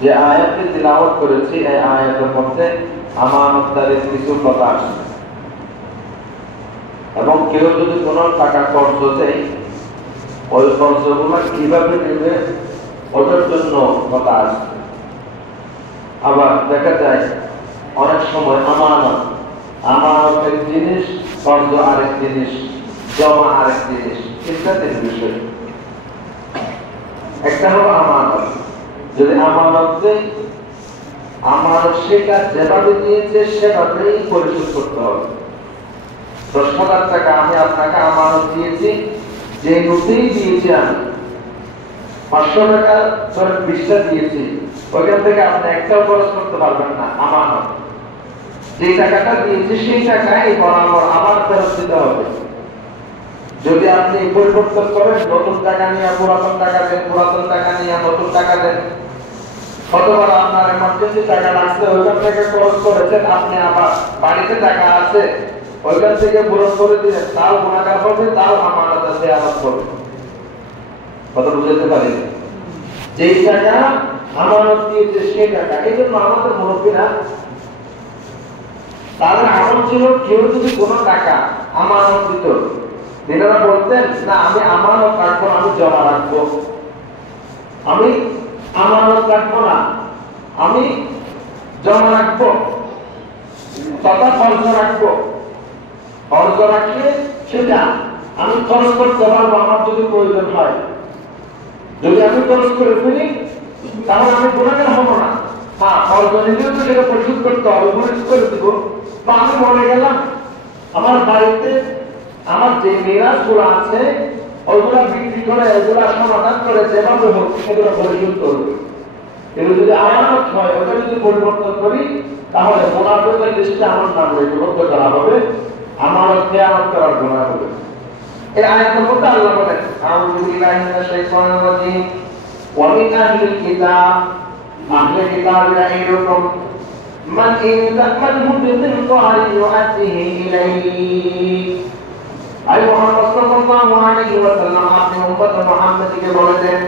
যে আয়াতটি তিলাওয়াত করেছি এই আয়াতের মধ্যে আমানতদারির কিছু কথা আছে, এবং কেউ যদি কোনো টাকা কর্জ দেয় ওই কর্জগুলো কিভাবে নেবে ওটার জন্য কথা আছে। আবার দেখা যায় অনেক সময় আমানত এক জিনিস, কর্জ আরেক জিনিস, জমা আরেক জিনিস, ইত্যাদির বিষয়। একটা হলো আমানত। যদি আমানত দেয়, আমানত সেটা যেভাবে দিয়েছে সেভাবেই পরিশোধ করতে হবে। 10,000 টাকা আমি আপনাকে আমানত দিয়েছি, যে নোটেই দিয়েছি আমি 500 টাকা ধরেন 20টা দিয়েছি, ওইখান থেকে আপনি একটাও খরচ করতে পারবেন না। আমানত যে টাকাটা দিয়েছি সেই টাকাই বরাবর আবার ফেরত দিতে হবে। যদি আপনি পরিবর্তন করেন, নতুন টাকা নিয়ে পুরাতন টাকা দেন, পুরাতন টাকা নিয়ে নতুন টাকা দেন, কতবার আপনার এমার্জেন্সি টাকা লাগছে ওইখান থেকে খরচ করেছেন, আপনি আবার বাড়িতে টাকা আছে ওইখান থেকে পূরণ করে দিলেন, তাও গুণাগার হবে, তাও আমানত আছে আবার করবে। কথা বুঝতে পারি? যেই টাকা আমানত দিয়েছে সেই টাকা, এই জন্য আমাদের মুরব্বীরা তাদের আমল ছিল, কেউ যদি কোনো টাকা আমানত দিত, তিনারা বলতেন না আমি আমানত রাখবো, আমি জমা রাখবো, আমি আমানত রাখবো না, আমি জমা রাখবো তথা খরচ রাখবো। খরচ রাখলে সেটা আমি খরচ করতে পারবো আমার যদি প্রয়োজন হয়। যদি আমি খরচ করে ফেলি তাহলে আমি গুণাগার হবো না। হ্যাঁ, খরচ নিলেও তো সেটা পরিশোধ করতে হবে, পরিশোধ করে দিব। বা আমি মনে গেলাম আমার বাড়িতে আমার যে মিরাজ গুলো আছে ওইগুলা বিক্রি করে, ওইগুলা সমাধান করে যেভাবে হোক সেগুলো পরিশোধ করবে। এগুলো যদি আমানত হয়, ওটা যদি পরিবর্তন করি তাহলে মুনাফিকের লিস্টে আমার নাম লিপিবদ্ধ করা হবে, আমানত খেয়ানত করার গুনাহ হবে। এই আয়াতের মধ্যে আল্লাহ বলেন আউযু বিল্লাহি মিনাশ শাইতানির রাজীম ওয়া মিন আহলিল কিতাব, আহলে কিতাবরা এরকম মান ইনতাকালহু বিতিলকাই ইউআতিহি ইলাইহি। আই মুহাম্মদ সাল্লাল্লাহু আলাইহি ওয়াসাল্লাম আপনি উম্মত মুহাম্মাদকে বলে দেন,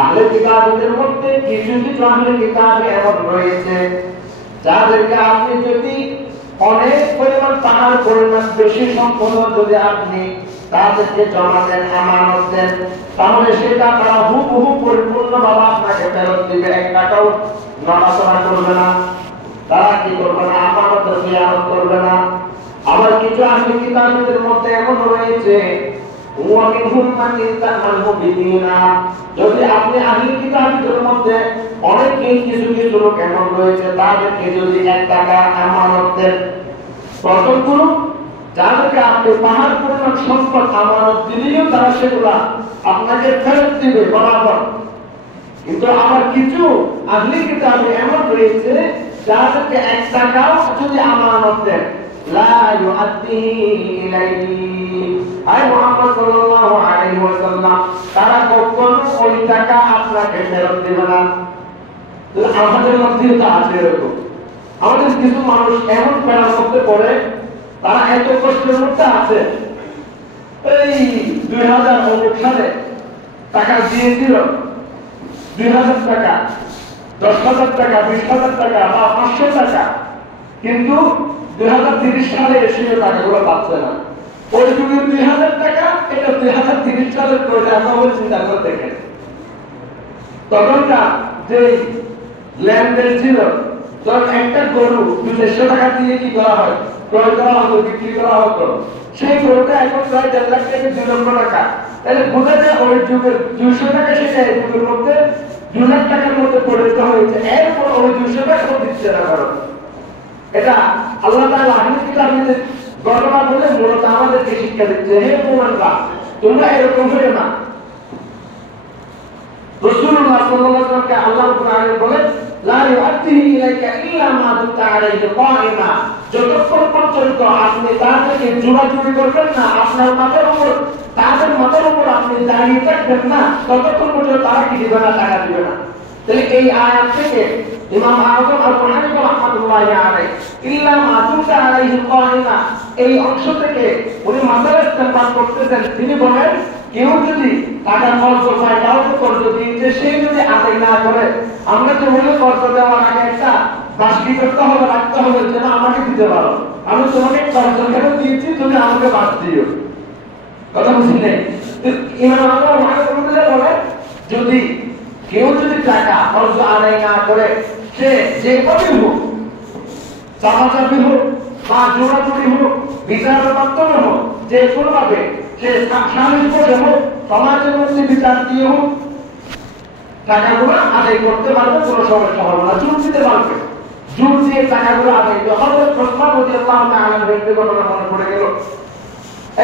আহলে কিতাবদের মধ্যে কিছু কিছু আহলে কিতাব এমন রয়েছে যাদেরকে আপনি যদি অনেক পরিমাণ টাকার পরিমাণ বেশি সম্পদ যদি আপনি তাদেরকে জমা দেন, আমানত দেন, তাহলে সেটা তারা হুবহু পরিপূর্ণভাবে আপনাকে ফেরত দিবে, এক টাকাও নড়াচড়া করবে না, তারা কি করবে না, আমানতের খেয়ানত করবে না। আবার কিছু আহলে কিতাবদের মধ্যে এমন রয়েছে যদি আপনি আহলে কিতাবদের মধ্যে অনেকেই কিছু কিছু লোক এমন রয়েছে তাদেরকে যদি 1 টাকা আমানত দেন, প্রথম গ্রুপ যাদেরকে আপনি পাহাড় পরিমাণ সম্পদ আমানত দিলেও তারা সেগুলা আপনাকে ফেরত দিবে বরাবর। কিন্তু আবার কিছু আহলে কিতাব এমন রয়েছে যাদেরকে 1 টাকাও যদি আমানত দেন লা ইউআতিহি ইলাইহি, আই মুহাম্মদ সাল্লাল্লাহু আলাইহি ওয়াসাল্লাম তারা কখনো ওই টাকা আপনাকে ফেরত দিবে না। আমাদের মধ্যে তো আছে এরকম, আমাদের কিছু মানুষ এমন প্যারার মধ্যে পড়ে, তারা এত কষ্টের মধ্যে আছে, এই 2000 সালে টাকা দিয়েছিল 2000 টাকা, 10,000 টাকা, 20,000 টাকা বা 500 টাকা, কিন্তু 2030 সালে এসে টাকাগুলো পাচ্ছে না। ওই যুগের 2000 টাকা, এটা 2030 সালের টাকা বলে চিন্তা করে দেখেন। তখনকার যে লেনদেন ছিল, তখন একটা গরু 200 টাকা দিয়ে কি করা হয়, ক্রয় করা হতো, বিক্রি করা হতো। সেই গরুটা এখন প্রায় 1.5 লাখ থেকে 2 লক্ষ টাকা। তাহলে বোঝা যায় ওই যুগের 200 টাকা সেটা এই যুগের মধ্যে 2 লাখ টাকার মধ্যে পরিণত হয়েছে। এরপর ওই 200 টাকাও দিচ্ছে না কারণ। এটা আল্লাহ তাআলা আহলে কিতাবদের ঘটনা বলে মূলত আমাদেরকে শিক্ষা দিচ্ছে, হে মুমিনরা তোমরা এরকম হয়ো না। রাসূলুল্লাহ সাল্লাল্লাহু আলাইহি ওয়াসাল্লামকে আল্লাহ কোরআনে বলে লা ইউআতিহি ইলাইকা ইল্লা মা দুতা আলাইহি কায়িমা, যতক্ষণ পর্যন্ত আপনি তাদেরকে জোরাজুরি করবেন না, আপনার মাথার উপর তাদের মাথার উপর আপনি দাঁড়িয়ে থাকবেন না, ততক্ষণ পর্যন্ত তারা কি দিবে না, টাকা দিবে না। তাহলে এই আয়াত থেকে ইমাম আযম আবু হানিফা রাহমাতুল্লাহি আলাইহি ইল্লা মা দুতা আলাইহি কায়িমা এই অংশ থেকে উনি মাসালা ইস্তেমবাদ করতেছেন। তিনি বলেন কেউ যদি টাকা খরচ পায়, কাউকে কর্জ দিয়েছে, সে যদি আদায় না করে, আমরা তো হলে কর্জ দেওয়ার আগে একটা বাসকি করতে হবে, রাখতে হবে যেন আমাকে দিতে পারো। আমি তোমাকে কর্জ কেন দিয়েছি, তুমি আমাকে বাস দিও। কথা বুঝি নেই? ইমাম আবু হানিফা বলে যদি কেউ যদি টাকা কর্জ আদায় না করে, সে যে কবি হোক, চাপাচাপি হোক বা জোড়াজুড়ি হোক, বিচারের মাধ্যমে হোক, যে কোনোভাবে সে স্বামীর করে হোক, সমাজের মধ্যে বিচার দিয়ে হোক, টাকাগুলো আদায় করতে পারবে, কোনো সমস্যা হবে না, জোর দিতে পারবে। জোর দিয়ে টাকাগুলো আদায় দিতে হবে। ওসমান রাদিয়াল্লাহু তাআলা ব্যক্তি ঘটনা মনে পড়ে গেল।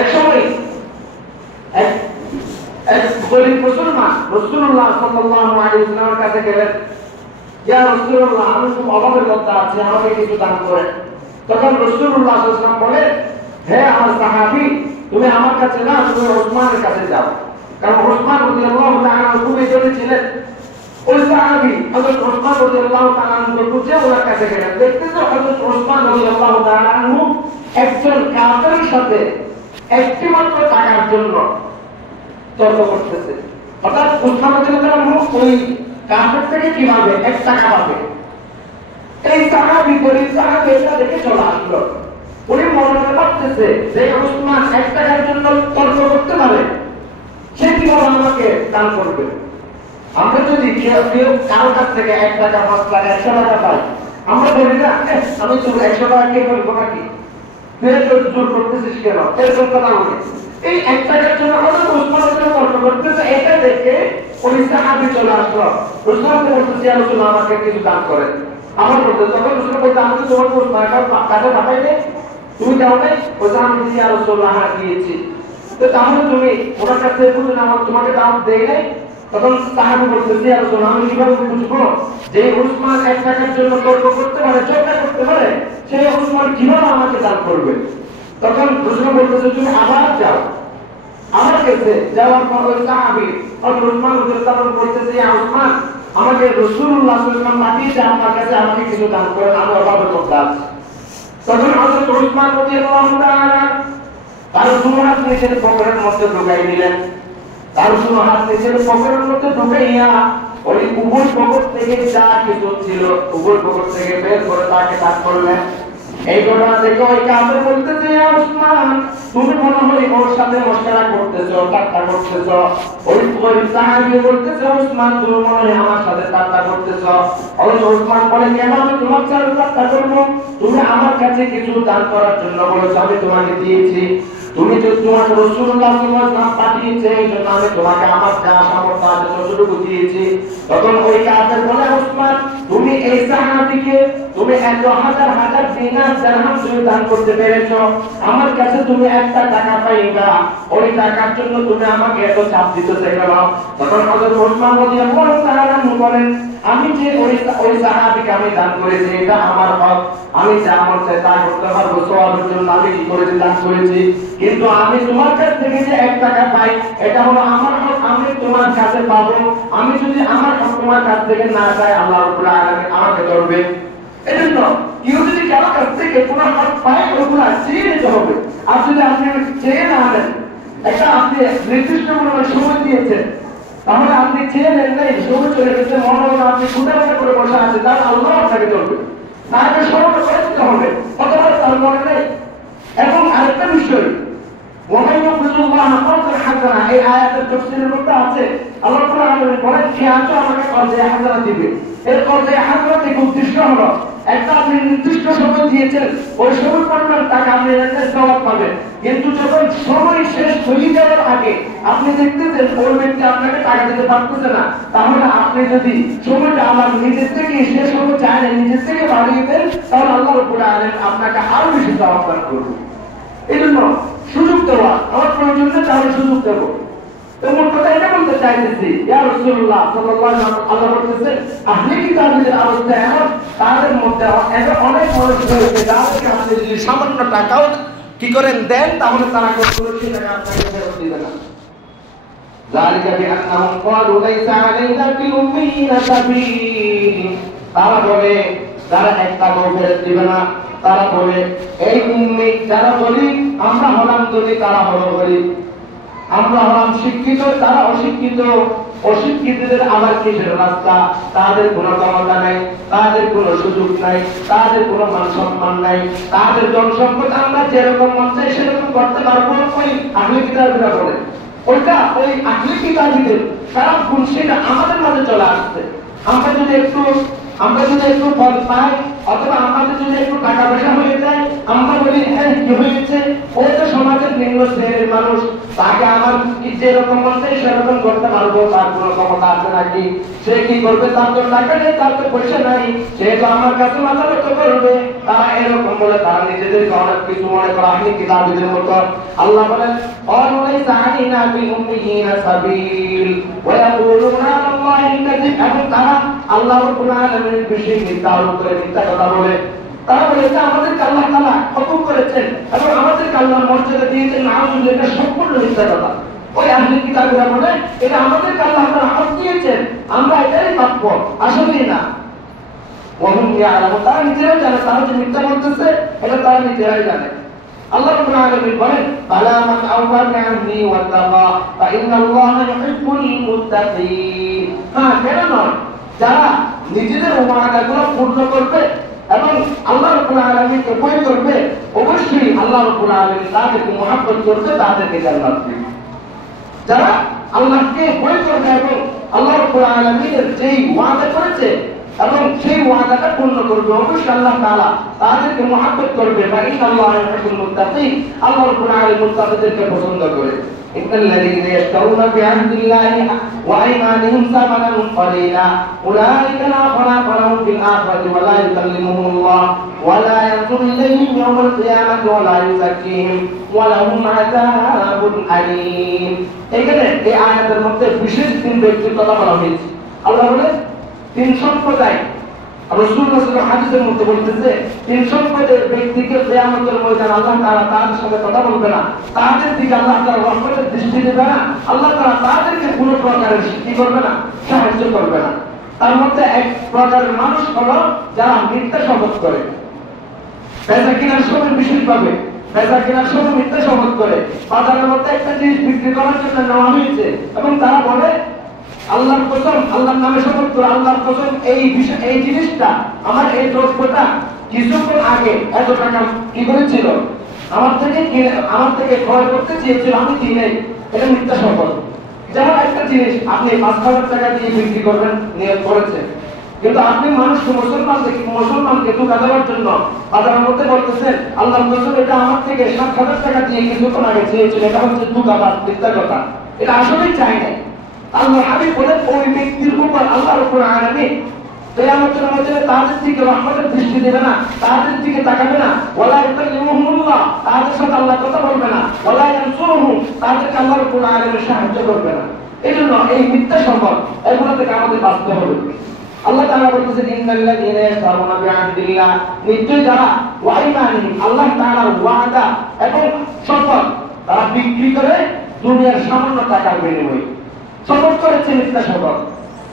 এক সময় এক গরিব মুসলমান রাসূলুল্লাহ সাল্লাল্লাহু আলাইহি ওয়াসাল্লামের কাছে গেলেন, ইয়া রাসূলুল্লাহ, আমি খুব অভাবের মধ্যে আছি, আমাকে কিছু দান করেন। তখন রাসূলুল্লাহ সাল্লাল্লাহু আলাইহি ওয়াসাল্লাম বলেন, হে আমার সাহাবী, তুমি আমার কাছে না, তুমি ওসমানের কাছে যাও। কারণ ওসমান রাদিয়াল্লাহু তাআলা খুব ধনী ছিলেন। ওই সাহাবী হযরত ওসমান রাদিয়াল্লাহু তাআলা বুঝে ওনার কাছে গেলেন। দেখতেছে হযরত ওসমান রাদিয়াল্লাহু তাআলা একজন কাফেরের সাথে একটি মাত্র টাকার জন্য তর্ক করতেছে। অর্থাৎ ওসমান রাদিয়াল্লাহু তাআলা ওই কাফের থেকে কিভাবে 1 টাকা পাবে, এই সাহাবী গরিব সাহাবী এটা দেখে চলে আসলো। উনি মনে ভাবতেছে যে ওসমান 1 টাকার জন্য তর্ক করতে পারে, সে কিভাবে আমাকে দান করবে। আমরা যদি কেউ কারো কাছ থেকে 1 টাকা, 5 টাকা, 100 টাকা পাই, আমরা বলি না, আমি তো 100 টাকা কে করবো নাকি, তুই তো জোর করতেছিস কেন, এরকম কথা বলি। এই 1 টাকার জন্য হয়তো ওসমানের জন্য তর্ক করতেছে, এটা দেখে ওই সাহাবী চলে আসলো। ওসমানকে বলতেছে, ইয়া রাসূলুল্লাহ, আমাকে কিছু দান করেন। আমার বলতে তখন রাসূল বলতে, আমি তো তোমাকে ওসমানের কাছে পাঠাই নেই, তুমি যাও নাই? বলতে, আমি ইয়া রাসূলুল্লাহ হ্যাঁ গিয়েছি। তো তাহলে তুমি ওনার কাছে বুঝলেন আমার তোমাকে দাওয়াত দেই নাই? তখন সাহাবী বলতেছে, ইয়া রাসূলুল্লাহ, আমি কিভাবে বুঝবো যে ওসমান 1 টাকার জন্য তর্ক করতে পারে, চর্চা করতে পারে, সেই ওসমান কিভাবে আমাকে দান করবে? তখন রাসূল বলতেছে, তুমি আবার যাও। আমার কাছে যাওয়ার পর ওই সাহাবী ওসমান রাদিয়াল্লাহু আনহু বলতেছে, ইয়া ওসমান, আমাকে রাসূলুল্লাহ সাল্লাল্লাহু আলাইহি ওয়াসাল্লাম পাঠিয়েছে আপনার কাছে, আমাকে কিছু দান করেন, আমি অভাবে মধ্যে আছি। তখন হযরত ওসমান রাদিয়াল্লাহু তাআলা তার দুই হাত নিজের পকেটের মধ্যে ঢুকাই দিলেন। তার দুই হাত নিজের পকেটের মধ্যে ঢুকাইয়া ওই উভয় পকেট থেকে যা কিছু ছিল উভয় পকেট থেকে বের করে তাকে দান করলেন। এই ঘটনা দেখে ওই কাফের বলতেছে, ইয়া ওসমান, তুমি মনে হয় ওর সাথে মশকরা করতেছো, ঠাট্টা করতেছো। ওই গরিব সাহাবী বলতেছে, ওসমান, তুমি মনে হয় আমার সাথে ঠাট্টা করতেছো। ওই ওসমান বলে, কেন আমি তোমার সাথে ঠাট্টা করবো? তুমি আমার কাছে কিছু দান করার জন্য বলেছো, আমি তোমাকে দিয়েছি। তুমি তো তোমাকে রাসূলুল্লাহ সাল্লাল্লাহু আলাইহি ওয়াসাল্লাম পাঠিয়েছে, এই জন্য আমি তোমাকে আমার যা সামর্থ্য আছে ততটুকু দিয়েছি। তখন ওই কাফের বলে, ওসমান, তুমি এই সাহাবীকে তুমি 1,000 দিনার দিরহাম তুমি দান করতে পেরেছো, আমার কাছে তুমি 1 টাকা পাইবা, ওই টাকার জন্য তুমি আমাকে এত চাপ দিতেছো কেন? তখন হযরত ওসমান রাদিয়াল্লাহু তাআলা বলেন, আমি যে ওই সাহাবীকে আমি দান করেছি, এটা আমার হক, আমি যা মন চাই তা করতে পারবো, সওয়াবের জন্য আমি কি করেছি, দান করেছি। কিন্তু আমি তোমার কাছ থেকে যে 1 টাকা পাই, এটা হলো আমার হক, আমি তোমার কাছে পাবো। আমি যদি আমার হক তোমার কাছ থেকে না চাই, আল্লাহ রাব্বুল আলামিন আমাকে ধরবে। এজন্য কেউ যদি কারো কাছ থেকে কোনো হক পায়, ওগুলো চেয়ে নিতে হবে। আর যদি আপনি চেয়ে না নেন, একটা আপনি নির্দিষ্ট পরিমাণ সময় দিয়েছেন, তাহলে আপনি চেয়ে নেন নাই, সময় চলে গেছে, মনে হয় আপনি খুঁটাখুটা করে বসে আছেন, তাহলে আল্লাহ আপনাকে ধরবে, তাকে স্মরণ করে দিতে হবে, অথবা তার মনে নেই। এবং আরেকটা বিষয়, ওয়ামান ইয়াকুল্লাহ কওলান হাসানা, এই আয়াতের তাফসীরের মধ্যে আছে, আল্লাহ তাআলা বলেন, কে আছো আমাকে কওলান হাসানা দিবে। এর কওলান হাসানা থেকে উদ্দেশ্য হলো, একটা আপনি নির্দিষ্ট সময় দিয়েছেন, ওই সময় পরিমাণ টাকা আপনি একটা সওয়াব পাবেন। কিন্তু যখন সময় শেষ হয়ে যাওয়ার আগে আপনি দেখতেছেন ওই ব্যক্তি আপনাকে টাকা দিতে পারতেছে না, তাহলে আপনি যদি সময়টা আমার নিজের থেকে শেষ হতে চান, নিজের থেকে বাড়িয়ে দেন, তাহলে আল্লাহ রাব্বুল আলামিন আপনাকে আরো বেশি সওয়াব দান করবে। এই জন্য সুযোগ দেওয়া আমার প্রয়োজন নেই, তাহলে সুযোগ দেব। তো মোট কথা এটা বলতে চাইতেছি, ইয়া রাসূলুল্লাহ সাল্লাল্লাহু আলাইহি ওয়াসাল্লাম আল্লাহ বলতেছেন, আহলে কিতাবের অবস্থা এমন, তাদের মধ্যে অনেক মানুষ রয়েছে যাদেরকে আপনি যদি সামান্য টাকাও কি করেন দেন, তাহলে তারা কোনো টাকা আপনাকে ফেরত দিবে না। যালিকা বিআন্নাহুম ক্বালু লাইসা আলাইনা ফিল উম্মিয়িনা সাবিল, তারা বলে, যারা একটা ফেরত দিবে না, তারা বলে এই উম্মি, যারা বলি আমরা হলাম ধনী, তারা হলো গরিব। আমরা হলাম শিক্ষিত, তারা অশিক্ষিত। অশিক্ষিতদের আবার কিসের রাস্তা? তাদের কোনো ক্ষমতা নাই, তাদের কোনো সুযোগ নাই, তাদের কোনো মান সম্মান নাই, তাদের জনসম্পদ আমরা যেরকম মন চাই সেরকম করতে পারবো। ওই আহলে কিতাবরা বলে ওইটা ওই আহলে কিতাবীদের খারাপ গুণ সেটা আমাদের মাঝে চলে আসছে। আমরা যদি একটু ফল পাই অথবা আমাদের যদি একটু টাকা পয়সা হয়ে যায়, আমরা বলি হ্যাঁ কি হয়েছে, ও তো সমাজের নিম্ন শ্রেণীর মানুষ, তাকে আমার যেরকম মন চাই সেরকম করতে পারবো, তার কোনো ক্ষমতা আছে নাকি? সে কি করবে? তার তো টাকা নেই, তার তো পয়সা নাই, সে তো আমার কাছে মাথা নত করবে। তারা এরকম বলে, তারা নিজেদেরকে অনেক কিছু মনে করে আপনি কিতাবীদের মতো। আল্লাহ বলেন অলাইসা আলাইনা বিউম্মিহিনা সাবিল ওয়া ইয়াকুলুনা আলাল্লাহি কাযিব। এবং তারা আল্লাহ রাব্বুল আলামিনের বিষয়ে মিথ্যা কথা বলে। তারা বলেছে আমাদেরকে আল্লাহ তাআলা হুকুম করেছেন এবং আমাদেরকে আল্লাহ মর্যাদা দিয়েছেন, নাউযুবিল্লাহ, এটা সম্পূর্ণ মিথ্যা কথা। ওই আহলে কিতাবরা বলে এটা আমাদেরকে আল্লাহ তাআলা হক দিয়েছেন, আমরা এটাই প্রাপ্য। আসলেই না। ওয়াহুম ইয়ালামুন, তারা নিজেরাই জানে তারা যে মিথ্যা বলতেছে এটা তারা নিজেরাই জানে। আল্লাহ রাব্বুল আলামিন বলেন বালা মান আওয়া বিআহদি ওয়া তাকা ফা ইন্নাল্লাহা ইউহিব্বুল মুত্তাকিন। হ্যাঁ, কেন নয়? যারা নিজেদের ওয়াদাগুলো পূর্ণ করবে এবং আল্লাহ রাব্বুল আলামিনকে ভয় করবে, অবশ্যই আল্লাহ রাব্বুল আলামিন তাদেরকে মহব্বত করবে, তাদেরকে জান্নাত দিবেন। যারা আল্লাহকে ভয় করবে এবং আল্লাহ রাব্বুল আলামিনের যেই ওয়াদা করেছে এবং সেই ওয়াদাটা পূর্ণ করবে, অবশ্যই আল্লাহ তাআলা তাদেরকে মহব্বত করবে। বা ইন্নাল্লাহা ইউহিব্বুল মুত্তাকিন, আল্লাহ রাব্বুল আলামিন মুত্তাকিদেরকে পছন্দ করে। ইন্নাল্লাযীনা ইয়াশতারুনা বিআহদিল্লাহি ওয়া আইমানিহিম সামানান ক্বালীলা উলাইকা লা খালাqa লাহুম ফিল আখিরাতি ওয়া লা ইউকাল্লিমুহুমুল্লাহ ওয়া লা ইয়ানজুরু ইলাইহিম ইয়াওমাল কিয়ামাতি ওয়া লা ইউযাক্কিহিম ওয়া লাহুম আযাবুন আলীম। এখানে এই আয়াতের মধ্যে বিশেষ তিন ব্যক্তির কথা বলা হয়েছে। আল্লাহ বলে তিন সম্প্রদায়, রাসূলুল্লাহ সাল্লাল্লাহু আলাইহি হাদিসের মধ্যে বলতেছে তিন সম্প্রদায়ের ব্যক্তিকে কিয়ামতের ময়দানে আল্লাহ তাআলা তাদের সাথে কথা বলবে না, তাদের দিকে আল্লাহ তাআলা রহমতের দৃষ্টি দেবে না, আল্লাহ তাআলা তাদেরকে কোনো প্রকারের কি করবে না, সাহায্য করবে না। তার মধ্যে এক প্রকারের মানুষ হলো যারা মিথ্যা শপথ করে, বেচা কেনার সময় বিশেষ পাবে, বেচা কেনার সময় মিথ্যা শপথ করে। বাজারের মধ্যে একটা জিনিস বিক্রি করার জন্য নেওয়া হয়েছে এবং তারা বলে আল্লাহর কসম, আল্লাহর নামে শপথ করে, আল্লাহর কসম এই জিনিসটা আমার এই দ্রব্যটা কিছুক্ষণ আগে এত টাকা কি করেছিল, আমার থেকে ক্রয় করতে চেয়েছিল, আমি দিই নাই। এটা মিথ্যা শপথ। যেমন একটা জিনিস আপনি ৫,০০০ টাকা দিয়ে বিক্রি করবেন নিয়ত করেছেন, কিন্তু আপনি মুসলমানকে ধোঁকা দেওয়ার জন্য বাজারের মধ্যে বলতেছেন আল্লাহর কসম এটা আমার থেকে ৭,০০০ টাকা দিয়ে কিছুক্ষণ আগে চেয়েছিল। এটা হচ্ছে ধোঁকাবাজ, মিথ্যা কথা। এটা আসলেই চাই নাই। আল্লাহ হাবিব বলেন ওই ব্যক্তির উপর আল্লাহ রাব্বুল আলামিন কিয়ামতের ময়দানে তাদের দিকে রহমতের দৃষ্টি দেবে না, তাদের দিকে তাকাবে না। ওয়ালা ইউকাল্লিমুহুমুল্লাহ, তাদের সাথে আল্লাহ কথা বলবে না। ওয়ালা ইয়ানসুরুহুম, তাদেরকে আল্লাহ রাব্বুল আলামিন সাহায্য করবে না। এজন্য এই মিথ্যা শপথ এগুলো থেকে আমাদের বাঁচতে হবে। আল্লাহ তাআলা বলতেছেন ইন্নাল্লাযীনা ইয়াশতারুনা বিআহদিল্লাহ, নিশ্চয় যারা ওয়া আইমানিহিম, আল্লাহ তাআলার ওয়াদা এবং শপথ তারা বিক্রি করে দুনিয়ার সামান্য টাকার বিনিময়ে। শপথ করেছে মিথ্যা শপথ,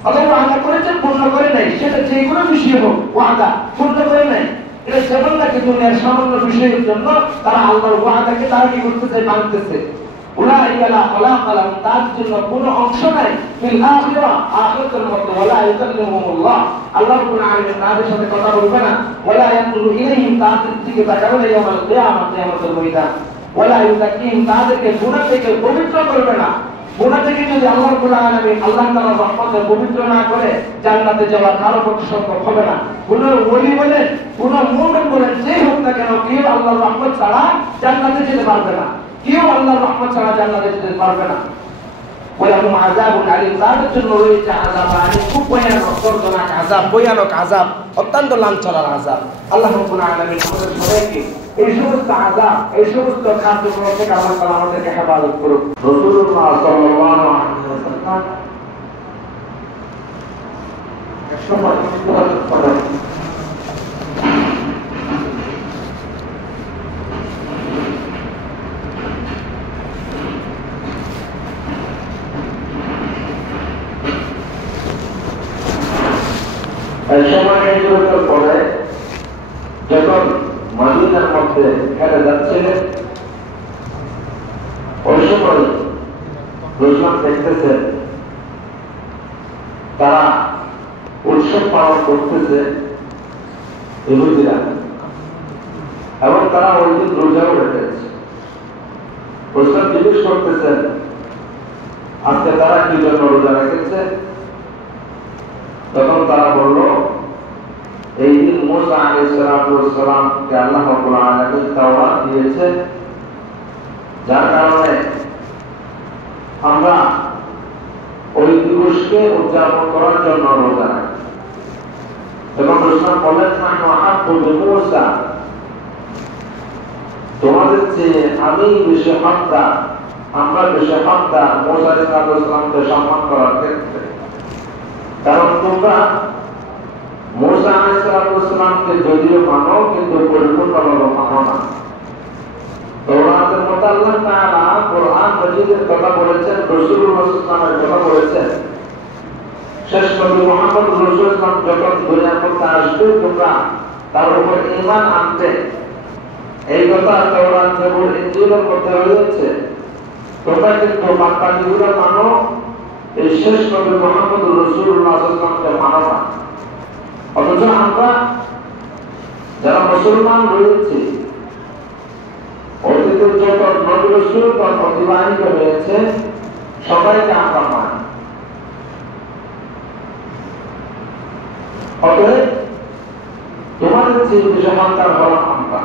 অথবা ওয়াদা করেছে পূর্ণ করে নাই, সেটা যে কোনো বিষয় হোক ওয়াদা পূর্ণ করে নাই। এটা যেমন নাকি দুনিয়ার সামান্য বিষয়ের জন্য তারা আল্লাহর ওয়াদাকে তারা কি করতেছে, মানতেছে। উলাইকা লা খালাকা লাহুম, তার জন্য কোনো অংশ নাই ফিল আখিরাহ, আখিরাতের মধ্যে। ওয়ালা ইউকাল্লিমুহুমুল্লাহ, আল্লাহ রাব্বুল আলামিন তাদের সাথে কথা বলবে না। ওয়ালা ইয়ানজুরু ইলাইহিম, তাদের দিকে তাকাবে না ইয়াউমাল কিয়ামাত, কিয়ামতের ময়দান। ওয়ালা ইউযাক্কিহিম, তাদেরকে গুনাহ থেকে পবিত্র করবে না। গুনাহ থেকে যদি আল্লাহ রাব্বুল আলামিন আল্লাহ তাআলার রহমতে পবিত্র না করে জান্নাতে যাওয়ার কারো পক্ষে সম্ভব হবে না। কোন ওলি বলেন, কোন মুমিন বলেন, যেই হোক না কেন, কেউ আল্লাহর রহমত ছাড়া জান্নাতে যেতে পারবে না, কেউ আল্লাহর রহমত ছাড়া জান্নাতে যেতে পারবে না। ওয়ালাহুম আযাবুন আলীম, তাদের জন্য রয়েছে আযাব আলীম, খুব ভয়ানক যন্ত্রণার আযাব, ভয়ানক আযাব, অত্যন্ত লাঞ্ছনার আযাব। আল্লাহ রাব্বুল আলামিন আমাদের সবাইকে এই সমস্ত আযাব, এই সমস্ত কার্যক্রম থেকে আল্লাহ তাআলা আমাদেরকে হেফাজত করুন। রাসূলুল্লাহ সাল্লাল্লাহু আলাইহি ওয়াসাল্লাম একসময় ইবাদত করেন। এই সময় হিজরতের পরে যখন মদিনার মধ্যে হেরে যাচ্ছিলেন, ওই সময় রসুল দেখতেছেন তারা উৎসব পালন করতেছে ইহুদিরা, এবং তারা ওই দিন রোজাও রেখেছে। রসুল জিজ্ঞেস করতেছেন আজকে তারা কি জন্য রোজা রেখেছে? তখন তারা বলল এই দিন মুসা আলাইহিস সালামকে আল্লাহ রাব্বুল আলামিন তাওরাত দিয়েছে, যার কারণে আমরা ওই দিবসকে উদযাপন করার জন্য রোজা রাখি। এবং রসুল বলেন মুসা, তোমাদের চেয়ে আমি বেশি হকদার, আমরা বেশি হকদার মুসা আলাইহিস সালামকে সম্মান করার ক্ষেত্রে। কারণ তোমরা মুসা আলাইহিস সালামকে যদিও মানো কিন্তু পরিপূর্ণভাবে মানো না। তাওরাতের মধ্যে আল্লাহ তাআলা কোরআন মাজিদের কথা বলেছেন, রাসূলুল্লাহ সাল্লাল্লাহু আলাইহি ওয়াসাল্লামের কথা বলেছেন। শেষ নবী মুহাম্মদ রাসূলুল্লাহ যখন দুনিয়ার মধ্যে আসবে তোমরা তার উপর ঈমান আনতে, এই কথা তাওরাত জবুর ইনজিলের মধ্যে রয়েছে। তোমরা কিন্তু বাদবাকিগুলো মানো, এই শেষ নবী মুহাম্মদ রাসূলুল্লাহ সাল্লাল্লাহু আলাইহি ওয়াসাল্লামকে মানো না। অথচ আমরা যারা মুসলমান রয়েছে, অতীতের যত নবী রাসূল অতিবাহিত হয়েছে সবাইকে আমরা মানি। অতএব তোমাদের চেয়ে বেশি হকদার হলাম আমরা।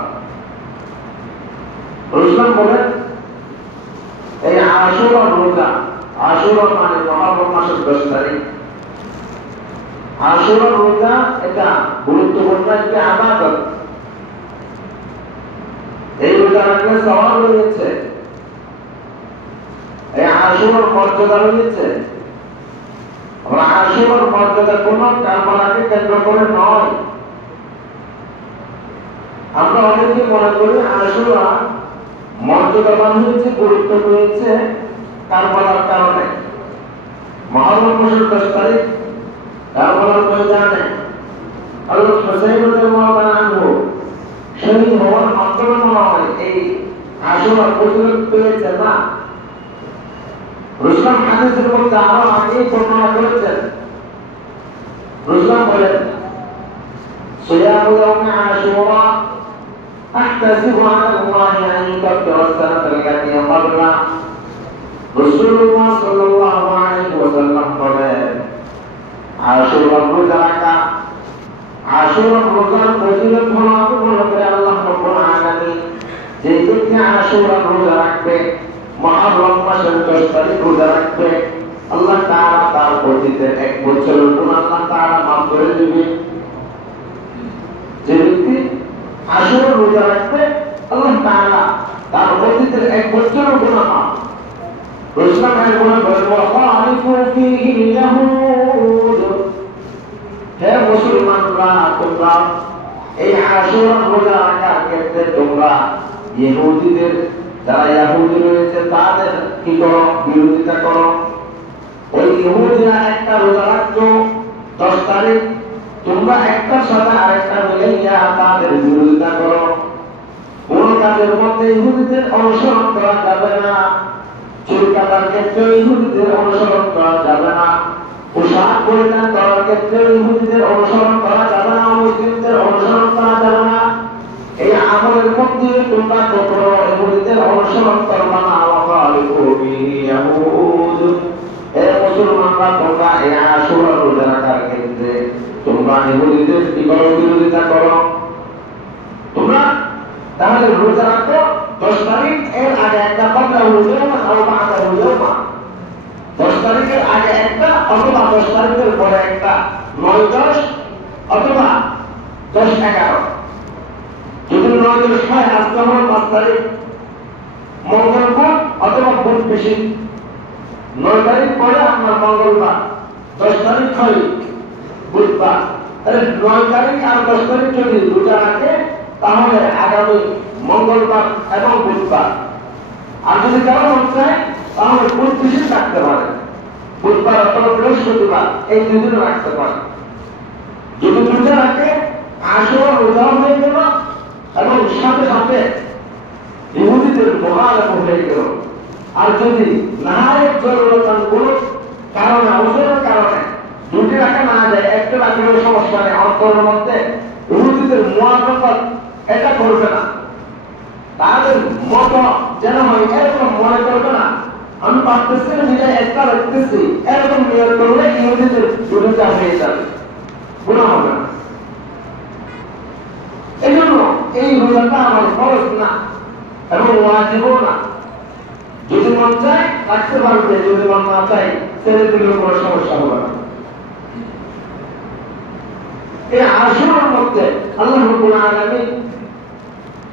রসুল বলেন এই আশুরা রোজা, আশুরা মানে মুহররম মাসের 10 তারিখ। আশুরা রোজা এটা গুরুত্বপূর্ণ একটি ইবাদত। এই রোজা রাখলে সওয়াব রয়েছে, এই আশুরার মর্যাদা রয়েছে। আশুরার মর্যাদা কোন কারবালাকে কেন্দ্র করে নয়। আমরা অনেকে মনে করি আশুরা মর্যাদাবান হয়েছে, গুরুত্ব পেয়েছে কারবালার কারণে। মুহররম মাসের 10 তারিখ কারবালার ময়দানে হযরত হুসাইন রাদিয়াল্লাহু আনহু শহীদ হওয়ার মাধ্যমে মনে হয় এই আশুরা ফজিলত পেয়েছে না। রসুল হাদিসের মধ্যে আরো আগেই বর্ণনা করেছেন। রসুল বলেন সিয়ামু ইয়াউমি আশুরা আহতাসিবু আলা আল্লাহি আন ইউকাফিরা আস-সানাতা আল্লাতী ক্বাবলা। রাসূলুল্লাহ সাল্লাল্লাহু আলাইহি ওয়াসাল্লাম বলেন আশুরা রোজা রাখা, আশুরা রোজার ফজিলত হলো আমি মনে করি আল্লাহ রাব্বুল আলামিন যে ব্যক্তি আশুরা রোজা রাখবে, মুহররম মাসের 10 তারিখ রোজা রাখবে, আল্লাহ তাআলা তার অতীতের 1 বছরের গুনাহ আল্লাহ তাআলা মাফ করে দিবে। যে ব্যক্তি আশুরা রোজা রাখবে আল্লাহ তাআলা তার অতীতের 1 বছরের গুনাহ মাফ। রাসূল বলেন ওয়াখালিফু ফীহি ইয়াহুদ, হে মুসলমানরা তোমরা এই আশুরা রোজা রাখার ক্ষেত্রে তোমরা ইহুদিদের, যারা ইহুদি রয়েছে তাদের কি করো? বিরোধিতা করো। ওই ইহুদিরা একটা রোজা রাখতো 10 তারিখ, তোমরা একটার সাথে আরেকটা মিলে তাদের বিরোধিতা করো। কোন কাজের মধ্যে ইহুদিদের অনুসরণ করা যাবে না। চুল কাটার ক্ষেত্রে ইহুদিদের অনুসরণ করা যাবে না। পোশাক পরিধান করার ক্ষেত্রে ইহুদিদের অনুসরণ করা যাবে না, মুসলিমদের অনুসরণ করা যাবে না। এই আমলের মধ্যে তোমরা কখনো ইহুদিদের অনুসরণ করবে না। ওয়াখালিফু ফীহি ইয়াহুদ, হে মুসলমানরা তোমরা এই আশুরা রোজা রাখার ক্ষেত্রে তোমরা ইহুদিদের কি করো? বিরোধিতা করো। তোমরা তাহলে রোজা রাখো 10 তারিখ, এর আগে একটা কথা হইলো না, আর বাকি হইলো না। 10 তারিখের আগে একটা অথবা 10 তারিখের পরে একটা, 9-10 অথবা 10-11। যদি 9-10 হয় আজকে হলো 5 তারিখ, মঙ্গলবার অথবা বুধ বেশি, 9 তারিখ পরে আপনার মঙ্গলবার, 10 তারিখ হয় বুধবার। তাহলে 9 তারিখ আর 10 তারিখ যদি রোজা রাখে তাহলে আগামী মঙ্গলবার এবং বুধবার। আর যদি কারো মন চায় তাহলে বুধ বেশি রাখতে পারে, বুধবার অথবা বৃহস্পতিবার, এই 2 দিন রাখতে পারে। যদি রোজা রাখে আশুরা রোজা হয়ে গেল এবং সাথে সাথে ইহুদিদের মুখালিফ হয়ে গেল। আর যদি নাহায়ের জরুরতান কোনো কারণে অবসরের কারণে দুটি রাখা না যায়, একটা রাখলেও সমস্যা নেই, অন্তরের মধ্যে ইহুদিদের মুআফাকাত এটা করবে না, তাদের মত যেন হয় এরকম মনে করবে না। আমি পারতেছি নিজে একটা রাখতেছি এরকম নিয়ত করলে ইহুদিদের বিরুদ্ধে হয়ে যাবে, গুনাহ হবে না। এই জন্য এই রোজাটা আমার ফরজ না এবং ওয়াজিবও না। যদি মন চায় রাখতে পারবে, যদি মন না চায় ছেড়ে দিলেও কোনো সমস্যা হবে না। এই আশুরার মধ্যে আল্লাহ রাব্বুল আলামিন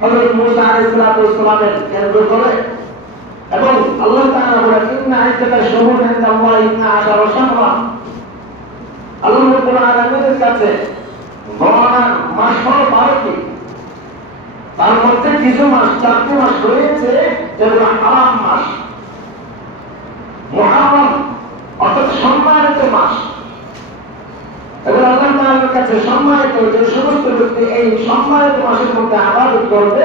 হযরত মুসা আলাইহিস সালামের কেন্দ্র করে এবং আল্লাহ তাআলা বলেন ইন্না ইদ্দাতা শুহুর ইনদাল্লাহি 12 শাহরা। আল্লাহ রাব্বুল আলামিনের কাছে গণনার মাস হলো 12টি, তার মধ্যে কিছু মাস 4টি মাস রয়েছে যেগুলো হারাম মাস, মুহাররম অর্থাৎ সম্মানিত মাস। এবং আল্লাহ তাআলার কাছে সম্মানিত যে সমস্ত ব্যক্তি এই সম্মানিত মাসের মধ্যে ইবাদত করবে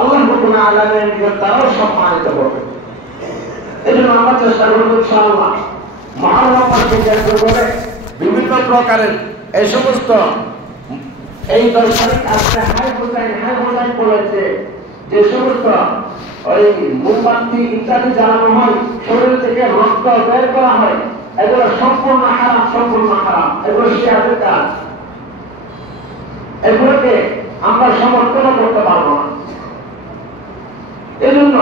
আল্লাহ রাব্বুল আলামিনের নিকট তারাও সম্মানিত হবে। এজন্য আমরা চেষ্টা করব ইনশাআল্লাহ মুহাররম মাসকে কেন্দ্র করে বিভিন্ন প্রকারের এই সমস্ত এই দর্শনিক আজকে হাই হোসাইন বলেছে যে সমস্ত ওই মোমবাতি ইত্যাদি জ্বালানো হয়, শরীর থেকে রক্ত বের করা হয়, এগুলো সম্পূর্ণ হারাম, সম্পূর্ণ হারাম। এগুলো শিয়াদের কাজ, এগুলোকে আমরা সমর্থন করতে পারবো না। এই জন্য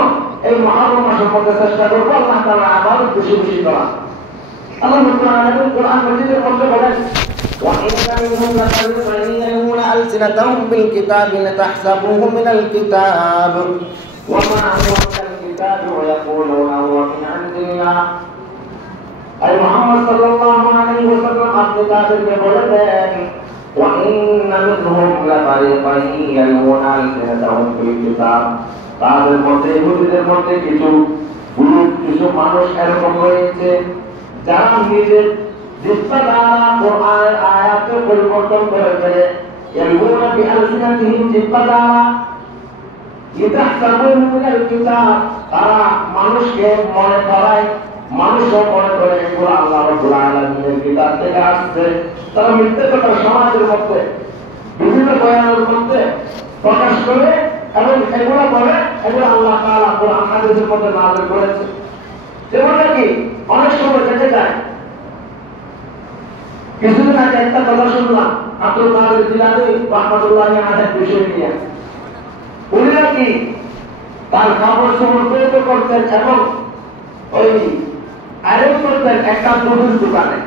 এই মুহররম মাসের মধ্যে চেষ্টা করবো আল্লাহ তাআলার ইবাদত বেশি বেশি করা। আল্লাহ রাব্বুল আলামিন কোরআন মাজিদের মধ্যে বলেন وَإِنَّ مِنْهُمْ لَيُزَيِّنُونَ أَلْسِنَتَهُمْ بِالْكِتَابِ لِتَحْسَبُوهُ مِنَ الْكِتَابِ وَمَا هُوَ مِنَ الْكِتَابِ وَيَقُولُونَ هُوَ مِنْ عِندِ اللَّهِ। আই মুহাম্মদ সাল্লাল্লাহু আলাইহি ওয়াসাল্লাম আপনি তাদেরকে বলে দেন وَإِنَّ مِنْهُمْ لَفَرِيقًا يَلْوُونَ أَلْسِنَتَهُمْ بِالْكِتَابِ। তাদের মধ্যে ইহুদিদের মধ্যে কিছু মানুষ এরকম রয়েছে যারা নিজের জিহ্বা দ্বারা কোরআনের আয়াতকে পরিবর্তন করে ফেলে, ইয়ালুনা বিআলসিনাতিহিম জিহ্বা দ্বারা লিতাহসাবুহু মিনাল কিতাব। তারা মানুষকে মনে করায়, মানুষও মনে করে এগুলো আল্লাহ রাব্বুল আলামিনের কিতাব থেকে আসছে। তারা মিথ্যে কথা সমাজের মধ্যে বিভিন্ন বয়ানের মধ্যে প্রকাশ করে এবং এগুলো বলে এগুলো আল্লাহ তাআলা কোরআন হাদিসের মধ্যে নাযিল করেছে। যেমন নাকি অনেক সময় দেখা যায়, কিছুদিন আগে একটা কথা শুনলাম আব্দুল কাদের জিলানী রাহমাতুল্লাহি আলাইহির বিষয় নিয়ে। উনি নাকি তার কাপড় চোপড় তৈরি করতেন এবং ওই আয়রন করতেন একটা দুধের দোকানে।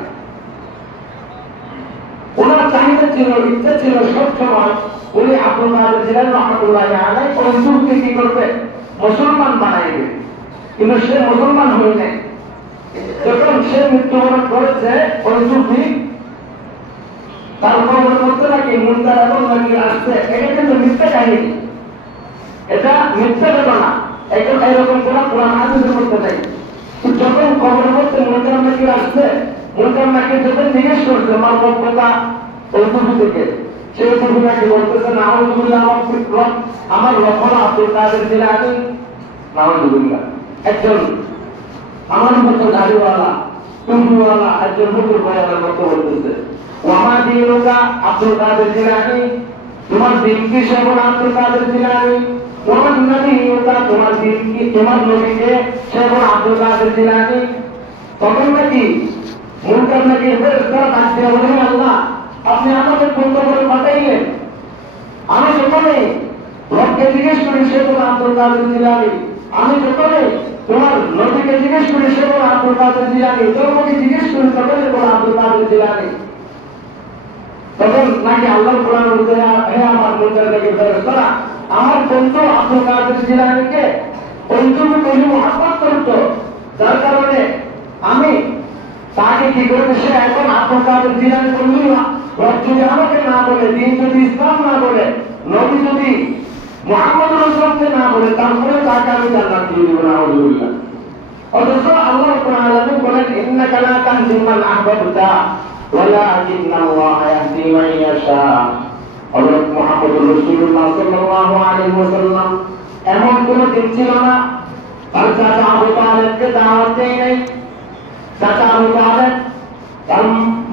ওনার চাহিদা ছিল, ইচ্ছা ছিল সব সময় উনি আব্দুল কাদের জিলানী রাহমাতুল্লাহি আলাইহি ওই দুধকে কি করবে, মুসলমান বানাইবে। কিন্তু সে মুসলমান হয়ে নাই। যখন সে মৃত্যুবরণ করেছে ওই দুধটি তার কবরের মধ্যে নাকি মুনকার এবং নাকির আসছে। এটা কিন্তু মিথ্যা কাহিনী, এটা মিথ্যা ঘটনা, এরকম কোন কোরআন হাদিসের মধ্যে নেই। যখন কবরের মধ্যে মুনকার নাকির আসছে, মুনকার নাকির যখন জিজ্ঞেস করছে আমার বক্তা ওই দুধ থেকে, সেই দুধ নাকি বলতেছে নাউযুবিল্লাহ আমার লক্ষণ আব্দুল কাদের জিলানী নাউযুবিল্লাহ একজন আমার মতো দাড়িওয়ালা টুপিওয়ালা একজন হুজুর ভাইয়ার মতো বলতেছে ওয়ামা দীনুকা আব্দুল কাদের জিলানী, তোমার দিন কি সেবন আব্দুল কাদের জিলানী, ওয়ামান নবিয়ুকা তোমার দিন কি, তোমার নবীকে সেবন আব্দুল কাদের জিলানী। তখন নাকি মুনকার নাকি ফেরেশতারা ডাক দিয়ে বলে আল্লাহ আপনি আমাকে বন্ধ করে পাঠাইলেন, আমি যখনই রবকে জিজ্ঞেস করি সেবন আব্দুল কাদের জিলানী, আমি যখনই তোমার নবীকে জিজ্ঞেস করি সেবন আব্দুল কাদের জিলানী, তোমাকে জিজ্ঞেস করি তখনই বলো আব্দুল কাদের জিলানী। তখন নাকি আল্লাহ কোরআন বলতে হে আমার মুনকার নাকির ফেরেশতারা আমার বন্ধু আব্দুল কাদের জিলানীকে বন্ধুকে বেশি মহব্বত করত, যার কারণে আমি তাকে কি করতে, সে এখন আব্দুল কাদের জিলানী বললি না। রব যদি আমাকে না বলে, দিন যদি ইসলাম না বলে, নবী যদি মুহাম্মদ রাসূলকে না বলে, তারপরে তাকে আমি জান্নাত দিয়ে দেব নাউযুবিল্লাহ। অথচ আল্লাহ রাব্বুল আলামিন বলেন ইন্নাকা লা তাহদি মান আহবাবতা ওয়ালাকিন্নাল্লাহা ইয়াহদি মান ইয়াশা। হযরত মুহাম্মদ রাসূলুল্লাহ সাল্লাল্লাহু আলাইহি ওয়াসাল্লাম এমন কোন দিন ছিল না তার চাচা আবু তালেবকে দাওয়াত দেয় নাই। চাচা আবু তালেব তার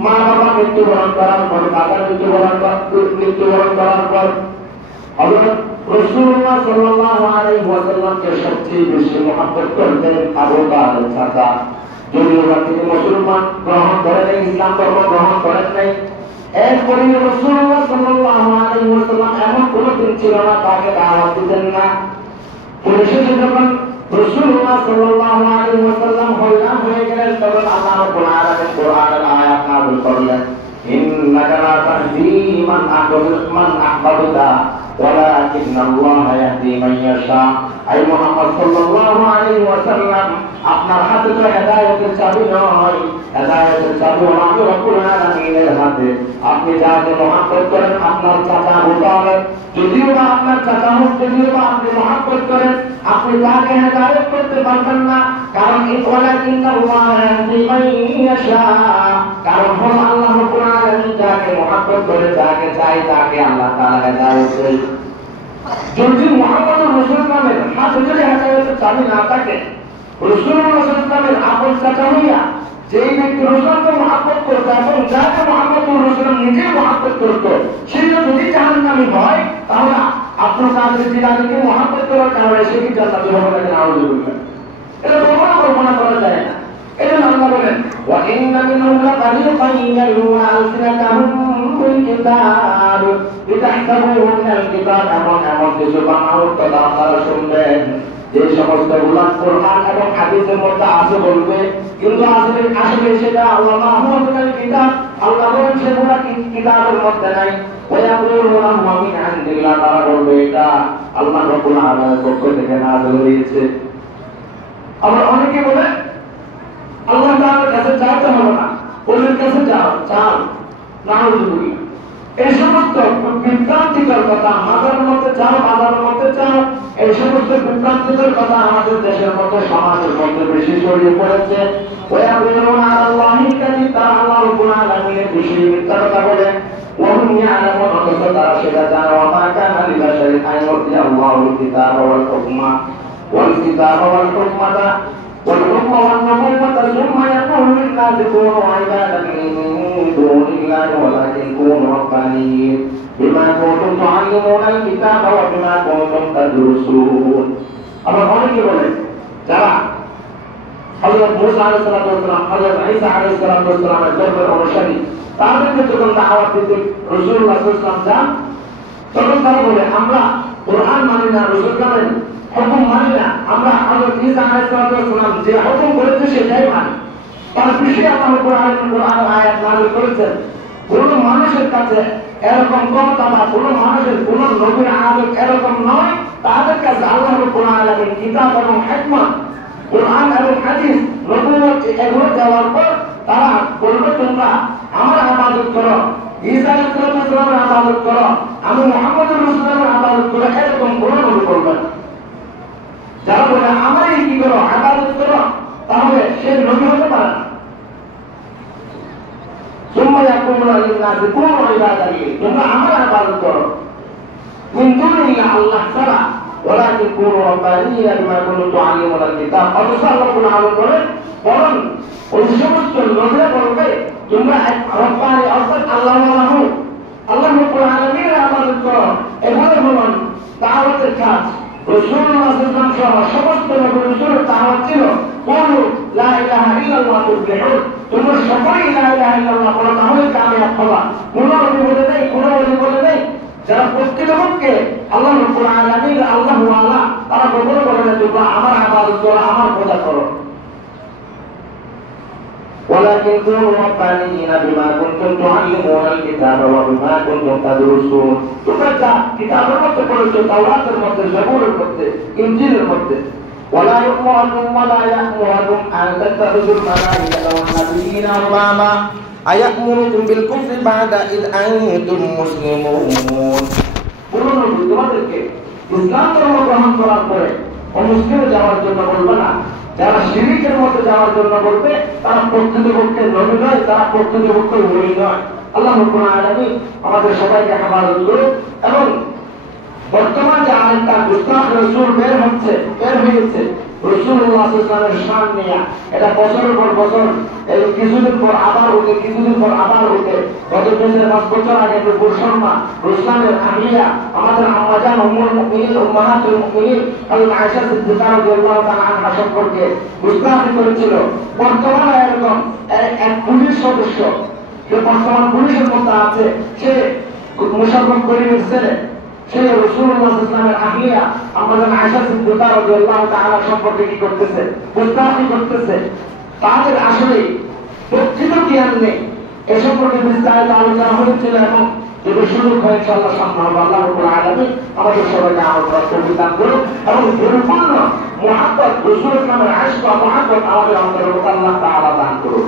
মা বাবা মৃত্যুবরণ করার পর, বাবা মৃত্যুবরণ করার পর হযরত রাসূলুল্লাহ সাল্লাল্লাহু আলাইহি ওয়াসাল্লামকে সবচেয়ে বেশি মহব্বত করতেন আবু তালেব চাচা। যদিও তিনি মুসলমান গ্রহণ করেন নাই, ইসলাম ধর্ম গ্রহণ করেন নাই, এরপরে রাসূলুল্লাহ সাল্লাল্লাহু আলাইহি ওয়াসাল্লাম এমন কোন দিন ছিল না তাকে দাওয়াত দিতেন না। পরিশেষে যখন রাসূলুল্লাহ সাল্লাল্লাহু আলাইহি ওয়াসাল্লাম হয়রান হয়ে গেলেন, তখন আল্লাহ রাব্বুল আলামিন কোরআনের আয়াত নাযিল করলেন, ইন্নাকা লা তাহদি মান আহবাবতা ওয়ালাকিন্নাল্লাহা ইয়াহদি মান ইয়াশা। আই মুহাম্মদ সাল্লাল্লাহু আলাইহি ওয়াসাল্লাম, আপনার হাতে তো হেদায়েতের চাবি নয়, হেদায়েতের চাবি আল্লাহ রাব্বুল আলামিনের হাতে। আপনি যাকে মহব্বত করেন, আপনার চাচা আবু তালেব, যদিও বা আপনার চাচা হোক, যদিও বা আপনি মহব্বত করেন, আপনি তাকে হেদায়েত করতে পারবেন না। কারণ ওয়ালাকিন্নাল্লাহা ইয়াহদি মান ইয়াশা, কারণ হলো আল্লাহ রাব্বুল আলামিন যাকে মহব্বত করে, যাকে চাই, তাকে আল্লাহ তাআলা হেদায়েত দেন। যদি মুহাম্মদুর রাসূল নামের হাতে যদি হেদায়েতের চাবি না থাকে, রাসূলুল্লাহ সাল্লাল্লাহু আলাইহি ওয়াসাল্লামের আপন চাচা হইয়া যেই ব্যক্তি রাসূলকে মহব্বত করত এবং যাকে মুহাম্মদুর রাসূল নিজে মহব্বত করত, সে যদি জাহান্নামী হয়, তাহলে আপনার কাছে জিলানীকে মহব্বত করার কারণে সে কি জান্নাতে হবে না? নাউযুবিল্লাহ। এটা কল্পনা করা যায় না। এটা আল্লাহ বলেন, ওয়া ইন্না মিনহুম লাফারিকান ইয়ালুনা আলসিনাতাহুম বিল কিতাব লিতাহসাবুহু মিনাল কিতাব। এমন কিছু বানাও তারা শুনবেন যে সমস্ত গুলা কোরআন এবং হাদিসের মধ্যে আছে বলবে, কিন্তু আসলে সেটা আল্লাহ মাহফুজুল কিতাব, আল্লাহ বলেন সেগুলা কিতাবের মধ্যে নাই। ওয়ায়াকুলুনা হুয়া মিন ইনদিল্লাহ, তারা বলবে এটা আল্লাহ রাব্বুল আলামিনের পক্ষ থেকে নাযিল হয়েছে। আবার অনেকে বলে আল্লাহ তাআলার কাছে চাইতে হবে না, ওদের কাছে চাও। নাউযুবিল্লাহ। এই সমস্ত বিভ্রান্তিকর কথা, মাজারের মধ্যে চাও, বাজারের মধ্যে চাও, এই সমস্ত বিভ্রান্তিকর কথা আমাদের দেশের মধ্যে, সমাজের মধ্যে বেশি ছড়িয়ে পড়েছে। ওয়ায়াকুলুনা আলাল্লাহিল কাযিব, তারা আল্লাহ রাব্বুল আলামিনের বিষয়ে মিথ্যা কথা বলে। ওয়াহুম ইয়ালামুন, অথচ তারা সেটা জানে। ওয়া মা কানা লিবাশারিন আন ইউতিয়া আল্লাহুল কিতাবা ওয়াল হুকমা والحكم والنبوة ثم يقول للناس كونوا عبادا من دون الله ولكن كونوا ربانيين بما كنتم تعلمون الكتاب وبما كنتم تدرسون। আবার অনেকে বলে যারা হযরত মুসা আলাইহিস সালাতু ওয়াস সালাম, হযরত ঈসা আলাইহিস সালাতু ওয়াস সালামের ধর্মের অনুসারী, তাদেরকে যখন দাওয়াত দিতে রাসূলুল্লাহ সাল্লাল্লাহু আলাইহি ওয়াসাল্লাম যান, তখন তারা বলে আমরা কোরআন মানি না, রাসূল মানি, হুকুম মানি না, আমরা হযরত ঈসা আলাইহিস সালাতু ওয়াস সালাম যে হুকুম করেছে সেটাই মানি। তার বিষয়ে আল্লাহ কোরআনের আয়াত নাযিল করেছেন। কোন মানুষের কাছে এরকম ক্ষমতা বা কোন মানুষের কোন নবীর আদত এরকম নয়, তাদের কাছে আল্লাহ রাব্বুল আলামিন কিতাব এবং হিকমত, কোরআন এবং হাদিস, নবুয়ত এগুলো দেওয়ার পর তারা বলবে তোমরা আমার ইবাদত করো, ঈসা আলাইহিস সালামের ইবাদত করো, আমি মুহাম্মদুর রাসূলের ইবাদত করো, এরকম কোন নবী বলবে না। যারা বলে আমারই কি করো, ইবাদত করো, তাহলে সে নবী হতে পারে না। ثم يقول للناس كونوا عبادا لي, তোমরা আমার ইবাদত করো, من دون الله ছাড়া, ولكن كونوا ربانيين بما كنتم تعلمون الكتاب। অথচ আল্লাহ রাব্বুল বলেন, বরং ওই সমস্ত লোকেরা বলবে তোমরা রব্বানি অর্থাৎ আল্লাহ হও, আল্লাহ রাব্বুল আলামিনের ইবাদত করো। এভাবে বলুন দাওয়াতের কাজ। রাসূলুল্লাহ সাল্লাল্লাহু আলাইহি ওয়াসাল্লাম সমস্ত নবী রাসূলের দাওয়াত ছিল কুলু লা ইলাহা ইল্লাল্লাহ তুফলিহুন, তোমরা সকলেই লা ইলাহা ইল্লাল্লাহ বলো তাহলে কামিয়াব হবা। কোন নবী বলে নাই, কোন ওলি বলে নাই। যারা প্রকৃতপক্ষে আল্লাহ রাব্বুল আলামিন আল্লাহু আল্লাহ, তারা কখনো বলে না তোমরা আমার ইবাদত করো, আমার পূজা করো। ولكن كونوا ربانيين بما كنتم تعلمون الكتاب وبما كنتم تدرسون। তোমরা যা কিতাবের মধ্যে পড়েছো, তাওরাতের মধ্যে, জবুরের মধ্যে, ইনজিলের মধ্যে। ولا يأمركم ولا يأمركم أن تتخذوا الملائكة والنبيين أربابا أيأمركم بالكفر بعد إذ أنتم مسلمون। বলুন তোমাদেরকে ইসলাম ধর্ম গ্রহণ করার পরে অমুসলিমে যাওয়ার জন্য বলবে না। যারা শিরকের মধ্যে যাওয়ার জন্য বলবে তারা প্রকৃতপক্ষে নবী নয়, তারা প্রকৃতপক্ষে ওলি নয়। আল্লাহ রাব্বুল আলামিন আমাদের সবাইকে হেফাজত করুন। এবং বর্তমান যে আরেকটা গুস্তাখ রাসূল বের হয়েছে, রাসূলুল্লাহ সাল্লাল্লাহু আলাইহি ওয়াসাল্লামের শান নিয়ে এটা বছরের পর বছর এই কিছুদিন পর আবার উঠে কিছুদিন পর আবার উঠে গত 5 বছর আগে নূপুর শর্মা ইসলামের আহলিয়া আমাদের আম্মাজান উম্মুল মুমিনিন উম্মাহাতুল মুমিনিন হযরত আয়েশা সিদ্দিকা রাদিয়াল্লাহু তাআলা আনহা সম্পর্কে বুঝতে করেছিল বর্তমানে এরকম এক পুলিশ সদস্য যে বর্তমান পুলিশের মধ্যে আছে সে মুশাররফ করিমের ছেলে সে রাসূলুল্লাহ সাল্লাল্লাহু আলাইহি ওয়াসাল্লামের আহলিয়া আমাদের আয়েশা সিদ্দিকা রাদিয়াল্লাহু তাআলা সম্পর্কে কি করতেছে বুঝতে করতেছে তাদের আসলে প্রকৃত জ্ঞান নেই এ সম্পর্কে বিস্তারিত আলোচনা হয়েছিল এবং যদি সুযোগ হয় ইনশাআল্লাহ সামনে হবে আল্লাহ রাব্বুল আলামিন আমাদের সবাইকে আমল করার তৌফিক দান করুন এবং পরিপূর্ণ মুহাব্বত রাসূল ইসলামের আশক ও মুহাব্বত আমাদের অন্তরে আল্লাহ তাআলা দান করুন।